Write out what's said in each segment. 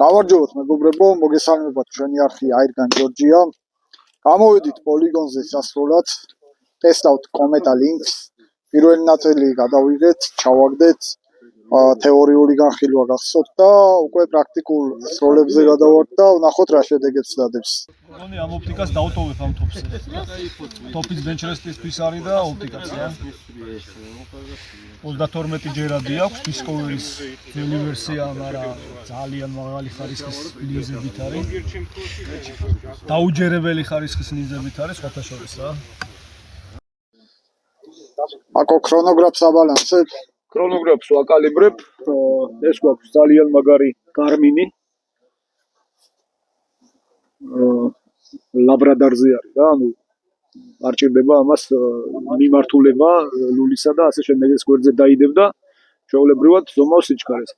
გამარჯობათ მეგობრებო, მოგესალმებათ ჩვენი არხი აირგან ჯორჯია. გამოვედით პოლიგონზე სასრულად, ტესტავთ კომეტა ლინკს. პირველი ნაწილი გადავიღეთ, ჩავაგდეთ, თეორიული განხილვა გახსოვთ და უკვე პრაქტიკულ სროლებზე გადავართ და ვნახოთ რა შედეგებს დადებს. გონი ამ ოპტიკას დავტოვებ ამ თოფზე. თოფის ბენჩრესტისთვის არის და ოპტიკაც რა. 32 ჯერადი აქვს Discovery-ის ძველი ვერსია, მაგრამ ძალიან მაღალი ხარისხის ლინზებით არის. დაუჯერებელი ხარისხის ლინზებით არის, სხვათა შორის რა. აკო ქრონოგრაფს აბალანსებ. ქრონოგრაფს ვაკალიბრებ. ეს გვაქვს ძალიან მაგარი Garmin-ი. ლაბრადარზე არის რა, ანუ არ ჭირდება ამას მიმართულება ლულისა და ასე შემდეგ ეს გვერდზე დაიდებ და ჩვეულებრივად ზომავს სიჩქარეს.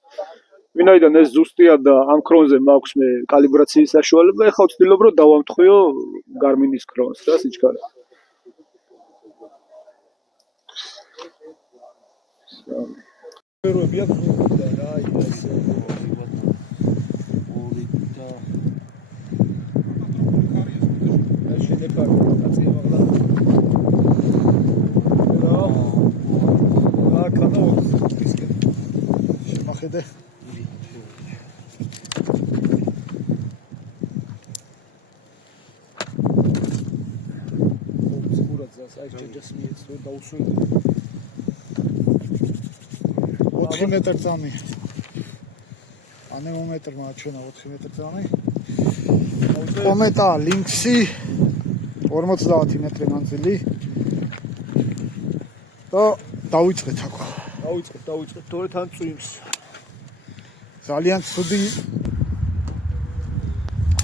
ვინაიდან ეს ზუსტია და ამ ქრონზე მაქვს მე კალიბრაციის საშუალება, ეხლა ვცდილობ რომ დავამტყვიო Garmin-ის ქრონს რა სიჩქარე. ფეროები აქვს და რა ის ორი და შემახედე. ოთხი მეტრი წამი. ანემომეტრ მაჩვენა 4 მეტრი წამი. კომეტა ლინქსი 50 მეტრი მანძილი. და დავიწყეთ აქ. დავიწყეთ თორე თან წვიმს. ძალიან ცუდი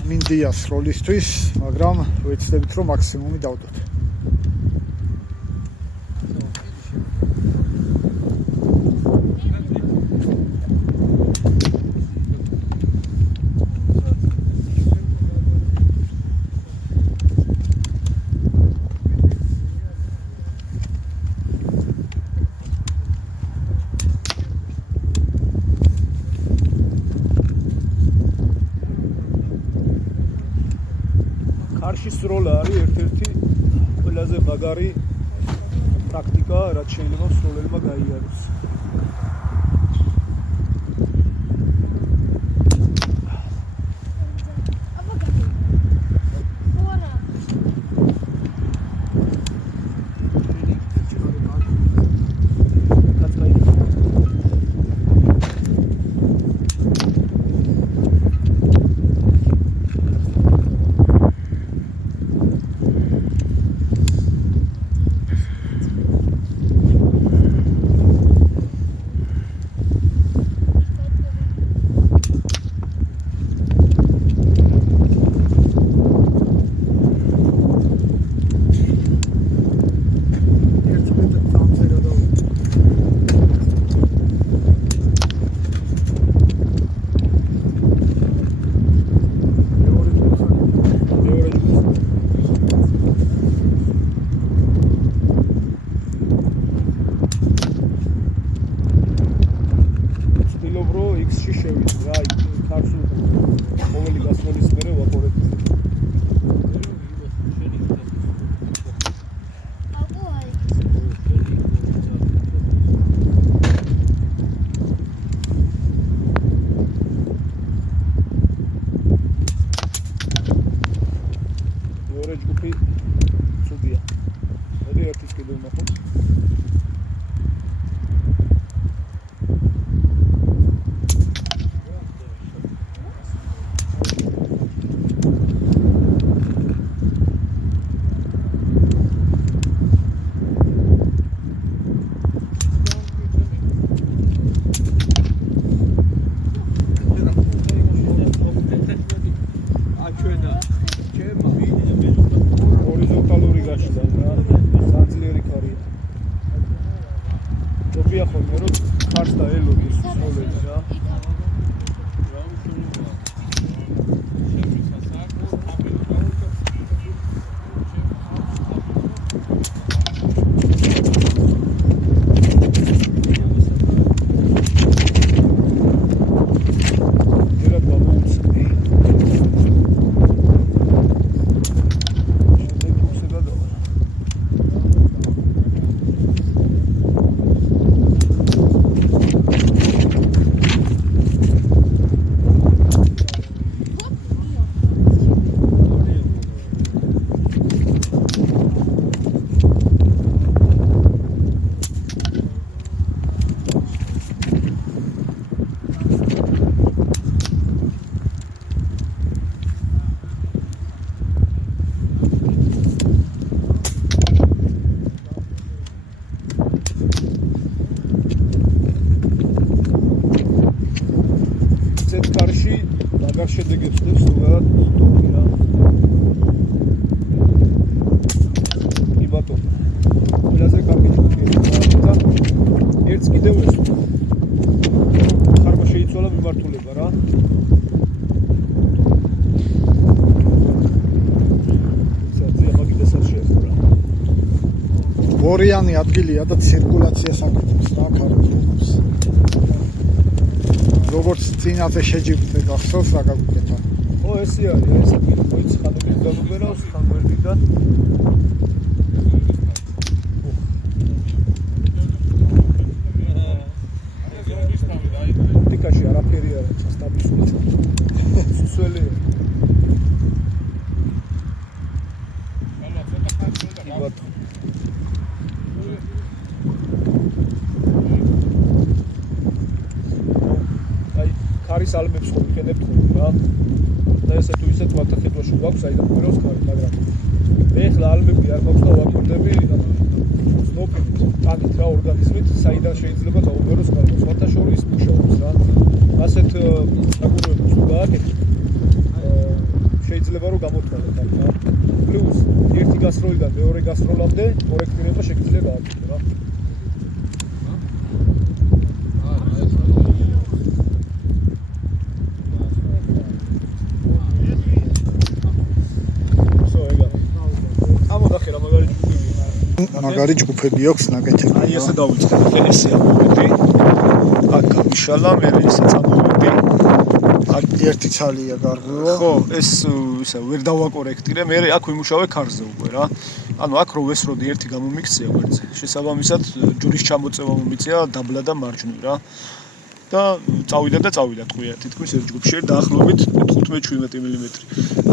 მინდია სროლისთვის, მაგრამ ვეცდებით რომ მაქსიმუმი დავდოთ. ხარში სროლა არის ერთ-ერთი ყველაზე მაგარი ტაქტიკა, რაც შეიძლება სროლებმა გაიაროს. ფინალში მაგარ შედეგებს დებს ზოგადად ტოპი რა. კი ბატონო. ყველაზე კარგი ჯგუფია და ერთს კიდევ ეს ხარმა შეიცვალა მიმართულება რა. ორიანი ადგილია და ცირკულაციას აკეთებს რა ქარბონებს. როგორც წინაზე შეჯიბრდე გახსოვს რა გაგუკეთა. ო ესე არის, ეს მოიც ხანები გამოგერავს ხანვერდიდან. ტიკაში არაფერი არ აქვს სტაბილური. სუსველია. ხარის ალმებს ხო ვიქენებთ ხოლმე რა. და ესე თუ ისე თვალთახედვაში გვაქვს საიდან გვერავს ხარი, მაგრამ მე ახლა ალმები არ მაქვს და ვაკურდები სნოპებით, ტანით რა ორგანიზმით, საიდან შეიძლება დაუბრუნოს ხარი. სხვათა შორის მუშაობს რა. ასეთ საკურვებებს თუ გააკეთებ, შეიძლება რომ გამოთვალოთ აქ რა. პლუს ერთი გასროლიდან მეორე გასროლამდე კორექტირება შეგიძლია გააკეთო რა. მაგარი ჯგუფები აქვს ნაკეთები. აი ესე დავიწყებ. ესეა მომენტი. აქ გამიშალა, მე ესე წამოვედი. აქ ერთი ცალია გარღვევა. ხო, ეს ისა ვერ დავაკორექტირე. მე აქ ვიმუშავე ქარზე უკვე რა. ანუ აქ რო ვესროდი ერთი გამომიქცია გვერდზე. შესაბამისად ჯვრის ჩამოწევა მომიწია დაბლა და მარჯვნივ რა. და წავიდა ტყვია. თითქმის ერთ ჯგუფში დაახლოებით 15-17 მმ.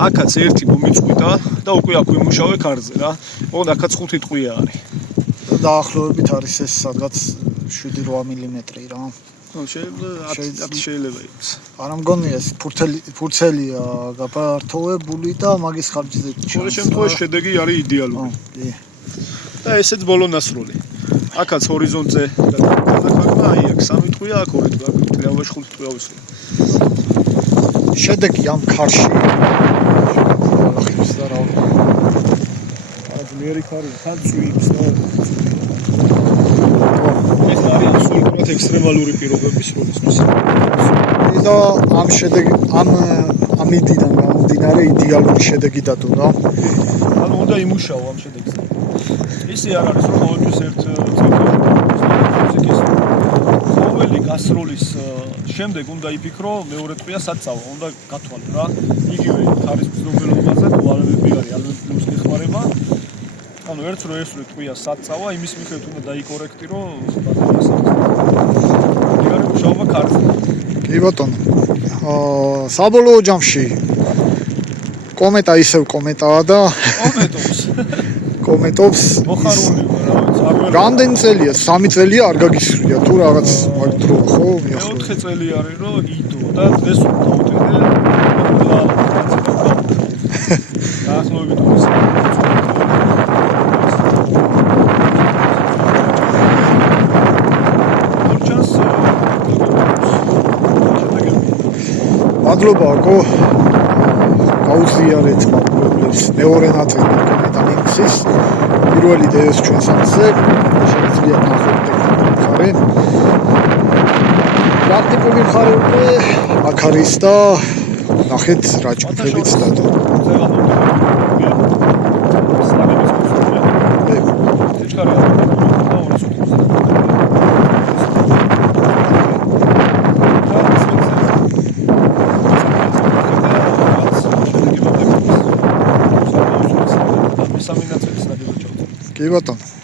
აქაც ერთი მომიწყვიტა და უკვე აქ ვიმუშავე ქარზე რა. ოღონდ აქაც 5 ტყვია არის. დაახლოებით არის ეს სადღაც 7-8 მმ რა. ხო, შეიძლება იყოს. არ მგონია ეს ფურცელია გაფართოვებული და მაგის ხარჯზე ყოველ შემთხვევაში შედეგი არის იდეალური. და ესეც ბოლო ნასროლი. აქაც ჰორიზონტზე გადახარმა, აი აქ 3 ტყვია, აქ 2 ტყვია, აქ ტრიალში 5 ტყვია ვისროლი. შედეგი ამ ქარში ახებს და რა. ძლიერი ქარი, თან წვიმს და ეს არის აბსოლუტურად ექსტრემალური პირობების როლისთვის. და ამ შედეგი ამიდიდან გამომდინარე იდეალური შედეგი დადო რა. ანუ უნდა იმუშაო ამ შედეგზე. ისე არ არის რომ ყოველთვის ერთ ყოველი გასროლის შემდეგ უნდა იფიქრო მეორე ტყვია საწავა, უნდა გათვალო რა. იგივე ხარის მზნობელობაზე თუ ალმები არის, ალმები პლუს გეხმარება. ანუ ერთ რო ესრე ტყვია საწავა, იმის მიხედვით უნდა დაიკორექტირო ბატონოს. იგივე მუშაობა ქარზე. კი ბატონო. საბოლოო ჯამში კომეტა ისევ კომეტაა და კომეტობს. მოხარული რა, რამდენი წელია? 3 წელია არ გაგისვრია თუ რაღაც მაგ დრო ხო მიახლოება. 4 წელი არის რომ იდო და დღეს დავუტირე დაახლოებით ის მადლობა აკო გაუზიარეთ მოგლებს მეორე ნაწილი კომენტარების პირველი და ეს ჩვენ სამზე შეიძლება ნახოთ ხარი პრაქტიკული ხარი უკვე აქ არის და ნახეთ რა ჯგუფებიც დადო კი ბატონო